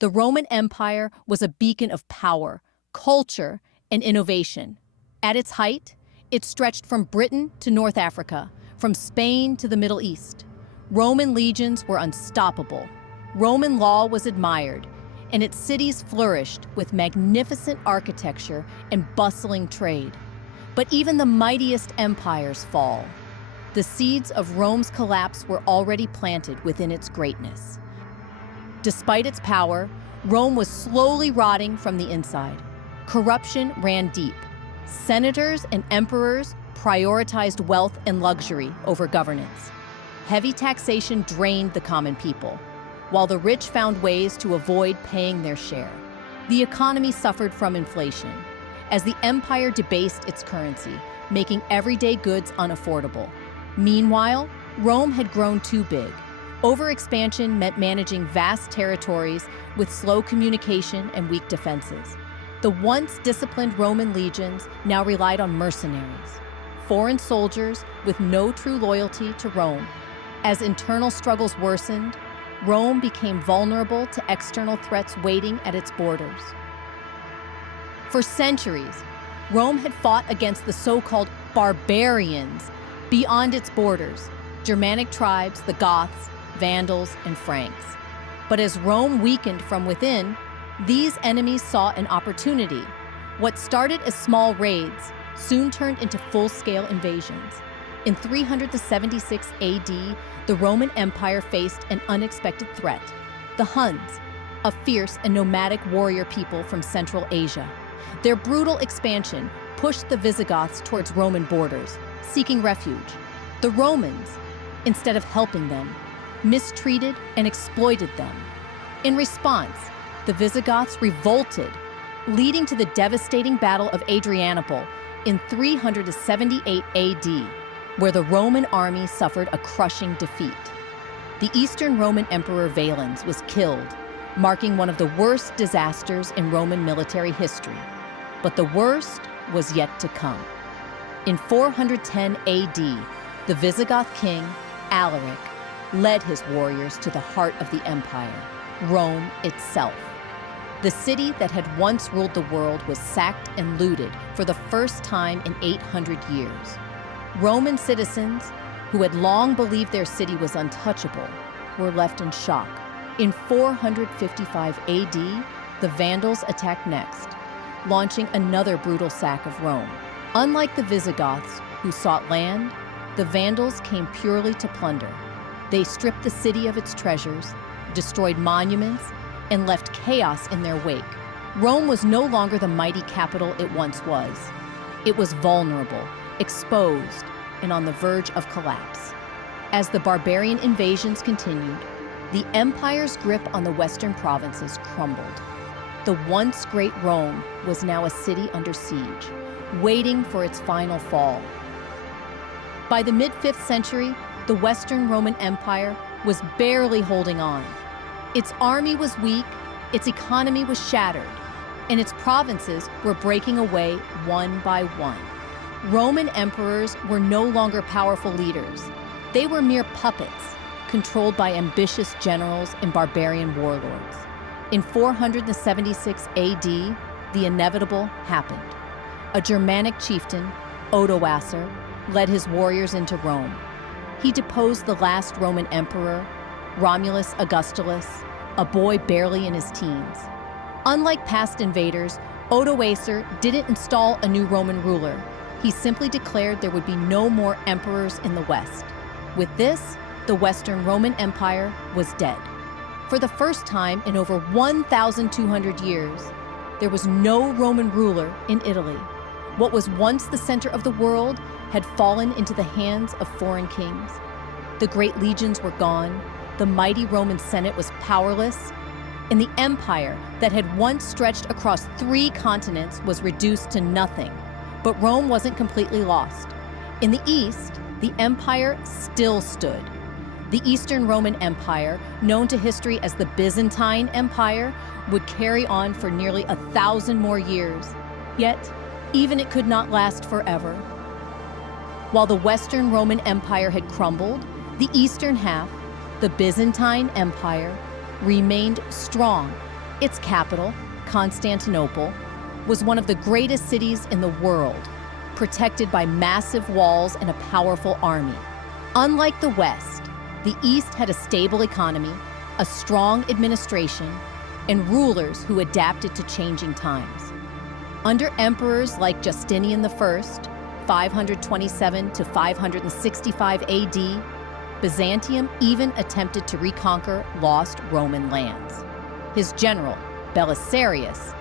The Roman Empire was a beacon of power, culture, and innovation. At its height, it stretched from Britain to North Africa, from Spain to the Middle East. Roman legions were unstoppable. Roman law was admired, and its cities flourished with magnificent architecture and bustling trade. But even the mightiest empires fall. The seeds of Rome's collapse were already planted within its greatness. Despite its power, Rome was slowly rotting from the inside. Corruption ran deep. Senators and emperors prioritized wealth and luxury over governance. Heavy taxation drained the common people, while the rich found ways to avoid paying their share. The economy suffered from inflation, as the empire debased its currency, making everyday goods unaffordable. Meanwhile, Rome had grown too big. Overexpansion meant managing vast territories with slow communication and weak defenses. The once disciplined Roman legions now relied on mercenaries, foreign soldiers with no true loyalty to Rome. As internal struggles worsened, Rome became vulnerable to external threats waiting at its borders. For centuries, Rome had fought against the so-called barbarians beyond its borders, Germanic tribes, the Goths, Vandals, and Franks. But as Rome weakened from within, these enemies saw an opportunity. What started as small raids soon turned into full-scale invasions. In 376 AD, the Roman Empire faced an unexpected threat: the Huns, a fierce and nomadic warrior people from Central Asia. Their brutal expansion pushed the Visigoths towards Roman borders, seeking refuge. The Romans, instead of helping them, mistreated and exploited them. In response, the Visigoths revolted, leading to the devastating Battle of Adrianople in 378 AD, where the Roman army suffered a crushing defeat. The Eastern Roman Emperor Valens was killed, marking one of the worst disasters in Roman military history. But the worst was yet to come. In 410 AD, the Visigoth king, Alaric, led his warriors to the heart of the empire, Rome itself. The city that had once ruled the world was sacked and looted for the first time in 800 years. Roman citizens, who had long believed their city was untouchable, were left in shock. In 455 AD, the Vandals attacked next, launching another brutal sack of Rome. Unlike the Visigoths, who sought land, the Vandals came purely to plunder. They stripped the city of its treasures, destroyed monuments, and left chaos in their wake. Rome was no longer the mighty capital it once was. It was vulnerable, exposed, and on the verge of collapse. As the barbarian invasions continued, the empire's grip on the western provinces crumbled. The once great Rome was now a city under siege, waiting for its final fall. By the mid-5th century, the Western Roman Empire was barely holding on. Its army was weak, its economy was shattered, and its provinces were breaking away one by one. Roman emperors were no longer powerful leaders. They were mere puppets, controlled by ambitious generals and barbarian warlords. In 476 AD, the inevitable happened. A Germanic chieftain, Odoacer, led his warriors into Rome. He deposed the last Roman emperor, Romulus Augustulus, a boy barely in his teens. Unlike past invaders, Odoacer didn't install a new Roman ruler. He simply declared there would be no more emperors in the West. With this, the Western Roman Empire was dead. For the first time in over 1,200 years, there was no Roman ruler in Italy. What was once the center of the world had fallen into the hands of foreign kings. The great legions were gone, the mighty Roman Senate was powerless, and the empire that had once stretched across 3 continents was reduced to nothing. But Rome wasn't completely lost. In the east, the empire still stood. The Eastern Roman Empire, known to history as the Byzantine Empire, would carry on for nearly 1,000 more years. Yet, even it could not last forever. While the Western Roman Empire had crumbled, the eastern half, the Byzantine Empire, remained strong, Its capital, Constantinople, was one of the greatest cities in the world, protected by massive walls and a powerful army. Unlike the West, the East had a stable economy, a strong administration, and rulers who adapted to changing times. Under emperors like Justinian I, 527 to 565 AD, Byzantium even attempted to reconquer lost Roman lands. His general, Belisarius,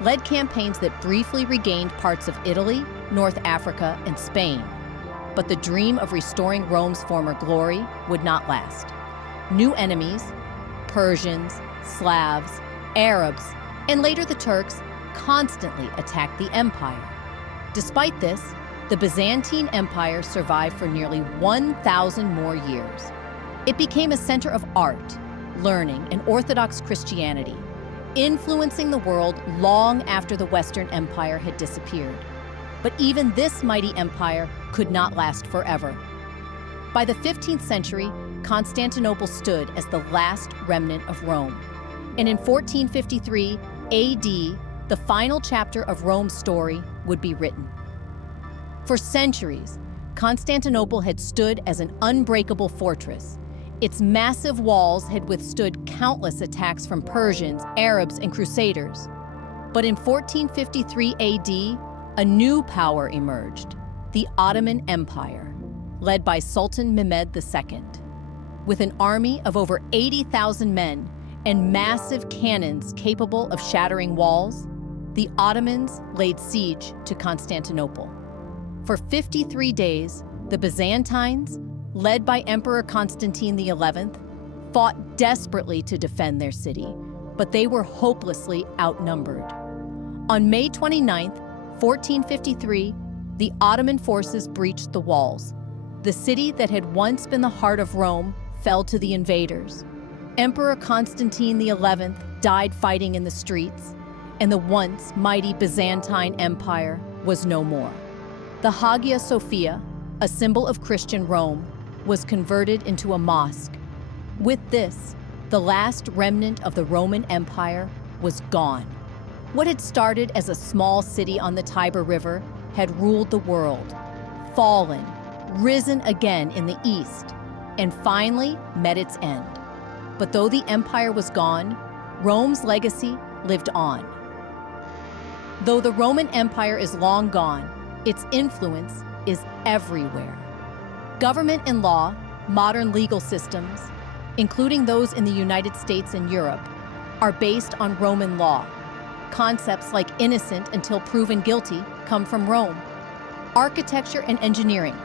led campaigns that briefly regained parts of Italy, North Africa, and Spain. But the dream of restoring Rome's former glory would not last. New enemies, Persians, Slavs, Arabs, and later the Turks, constantly attacked the empire. Despite this, the Byzantine Empire survived for nearly 1,000 more years. It became a center of art, learning, and Orthodox Christianity, influencing the world long after the Western Empire had disappeared. But even this mighty empire could not last forever. By the 15th century, Constantinople stood as the last remnant of Rome. And in 1453 AD, the final chapter of Rome's story would be written. For centuries, Constantinople had stood as an unbreakable fortress. Its massive walls had withstood countless attacks from Persians, Arabs, and Crusaders. But in 1453 AD, a new power emerged, the Ottoman Empire, led by Sultan Mehmed II. With an army of over 80,000 men and massive cannons capable of shattering walls, the Ottomans laid siege to Constantinople. For 53 days, the Byzantines, led by Emperor Constantine XI, fought desperately to defend their city, but they were hopelessly outnumbered. On May 29, 1453, the Ottoman forces breached the walls. The city that had once been the heart of Rome fell to the invaders. Emperor Constantine XI died fighting in the streets, and the once mighty Byzantine Empire was no more. The Hagia Sophia, a symbol of Christian Rome, was converted into a mosque. With this, the last remnant of the Roman Empire was gone. What had started as a small city on the Tiber River had ruled the world, fallen, risen again in the east, and finally met its end. But though the empire was gone, Rome's legacy lived on. Though the Roman Empire is long gone, its influence is everywhere. Government and law, modern legal systems, including those in the United States and Europe, are based on Roman law. Concepts like innocent until proven guilty come from Rome. Architecture and engineering.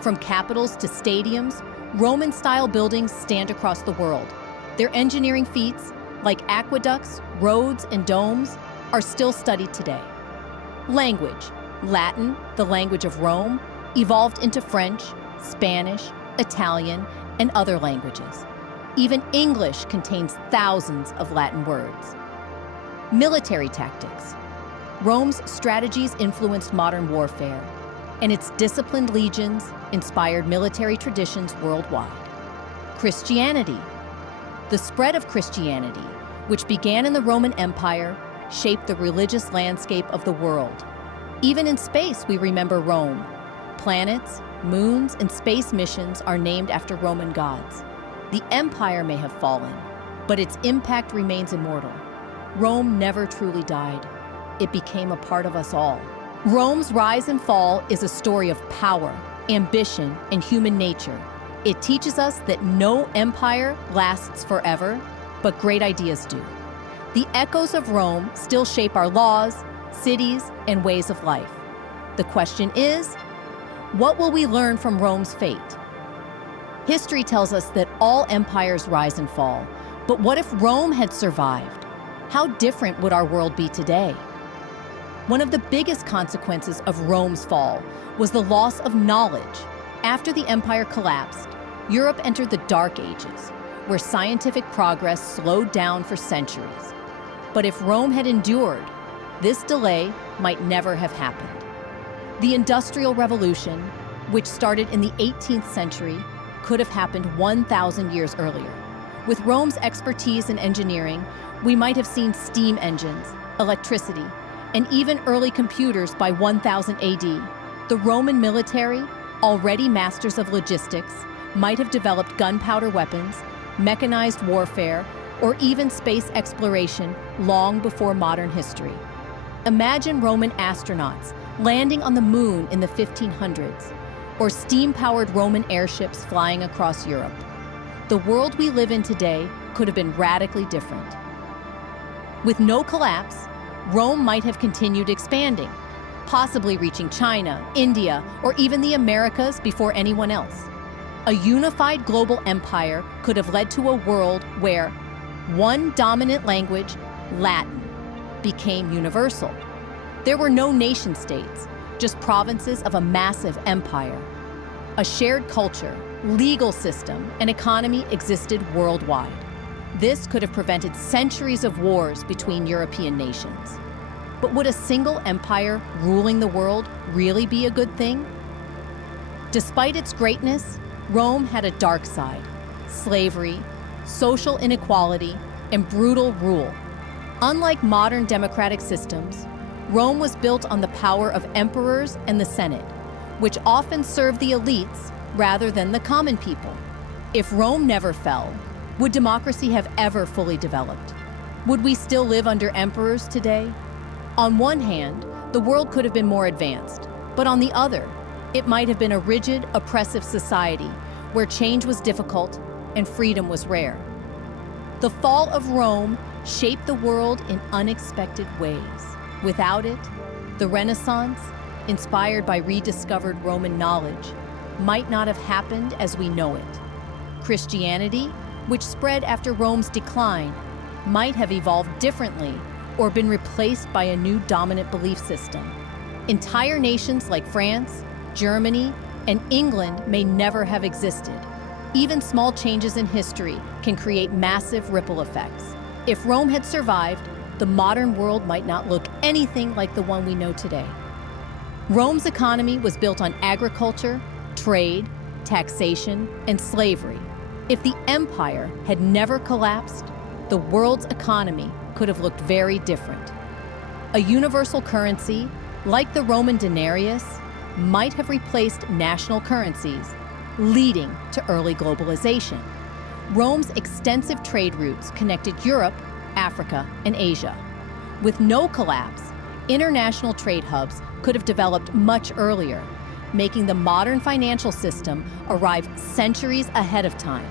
From capitals to stadiums, Roman-style buildings stand across the world. Their engineering feats, like aqueducts, roads, and domes, are still studied today. Language. Latin, the language of Rome, evolved into French, Spanish, Italian, and other languages. Even English contains thousands of Latin words. Military tactics. Rome's strategies influenced modern warfare, and its disciplined legions inspired military traditions worldwide. Christianity. The spread of Christianity, which began in the Roman Empire, shaped the religious landscape of the world. Even in space, we remember Rome. Planets, moons, and space missions are named after Roman gods. The empire may have fallen, but its impact remains immortal. Rome never truly died. It became a part of us all. Rome's rise and fall is a story of power, ambition, and human nature. It teaches us that no empire lasts forever, but great ideas do. The echoes of Rome still shape our laws, cities, and ways of life. The question is, what will we learn from Rome's fate? History tells us that all empires rise and fall, but what if Rome had survived? How different would our world be today? One of the biggest consequences of Rome's fall was the loss of knowledge. After the empire collapsed, Europe entered the Dark Ages, where scientific progress slowed down for centuries. But if Rome had endured, this delay might never have happened. The Industrial Revolution, which started in the 18th century, could have happened 1,000 years earlier. With Rome's expertise in engineering, we might have seen steam engines, electricity, and even early computers by 1000 AD. The Roman military, already masters of logistics, might have developed gunpowder weapons, mechanized warfare, or even space exploration long before modern history. Imagine Roman astronauts landing on the moon in the 1500s, or steam-powered Roman airships flying across Europe. The world we live in today could have been radically different. With no collapse, Rome might have continued expanding, possibly reaching China, India, or even the Americas before anyone else. A unified global empire could have led to a world where one dominant language, Latin, became universal. There were no nation-states, just provinces of a massive empire. A shared culture, legal system, and economy existed worldwide. This could have prevented centuries of wars between European nations. But would a single empire ruling the world really be a good thing? Despite its greatness, Rome had a dark side: slavery, social inequality, and brutal rule. Unlike modern democratic systems, Rome was built on the power of emperors and the Senate, which often served the elites rather than the common people. If Rome never fell, would democracy have ever fully developed? Would we still live under emperors today? On one hand, the world could have been more advanced, but on the other, it might have been a rigid, oppressive society where change was difficult and freedom was rare. The fall of Rome shaped the world in unexpected ways. Without it, the Renaissance, inspired by rediscovered Roman knowledge, might not have happened as we know it. Christianity, which spread after Rome's decline, might have evolved differently or been replaced by a new dominant belief system. Entire nations like France, Germany, and England may never have existed. Even small changes in history can create massive ripple effects. If Rome had survived, the modern world might not look anything like the one we know today. Rome's economy was built on agriculture, trade, taxation, and slavery. If the empire had never collapsed, the world's economy could have looked very different. A universal currency, like the Roman denarius, might have replaced national currencies, leading to early globalization. Rome's extensive trade routes connected Europe, Africa, and Asia. With no collapse, international trade hubs could have developed much earlier, making the modern financial system arrive centuries ahead of time.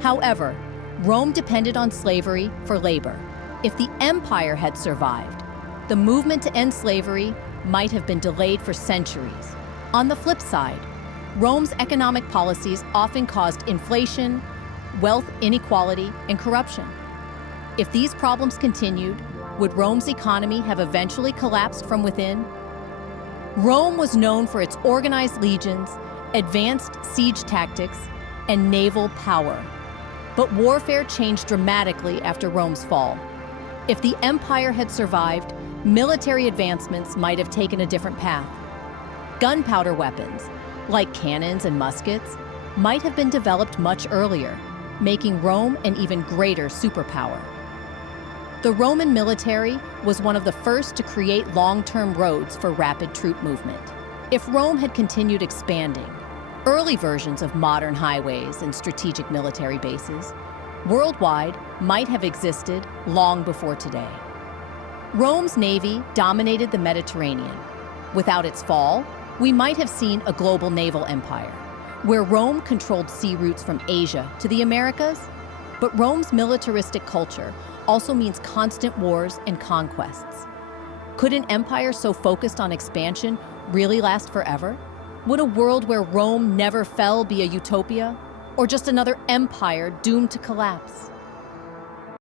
However, Rome depended on slavery for labor. If the empire had survived, the movement to end slavery might have been delayed for centuries. On the flip side, Rome's economic policies often caused inflation, wealth inequality, and corruption. If these problems continued, would Rome's economy have eventually collapsed from within? Rome was known for its organized legions, advanced siege tactics, and naval power. But warfare changed dramatically after Rome's fall. If the empire had survived, military advancements might have taken a different path. Gunpowder weapons, like cannons and muskets, might have been developed much earlier, making Rome an even greater superpower. The Roman military was one of the first to create long-term roads for rapid troop movement. If Rome had continued expanding, early versions of modern highways and strategic military bases worldwide might have existed long before today. Rome's navy dominated the Mediterranean. Without its fall, we might have seen a global naval empire, where Rome controlled sea routes from Asia to the Americas. But Rome's militaristic culture also means constant wars and conquests. Could an empire so focused on expansion really last forever? Would a world where Rome never fell be a utopia, or just another empire doomed to collapse?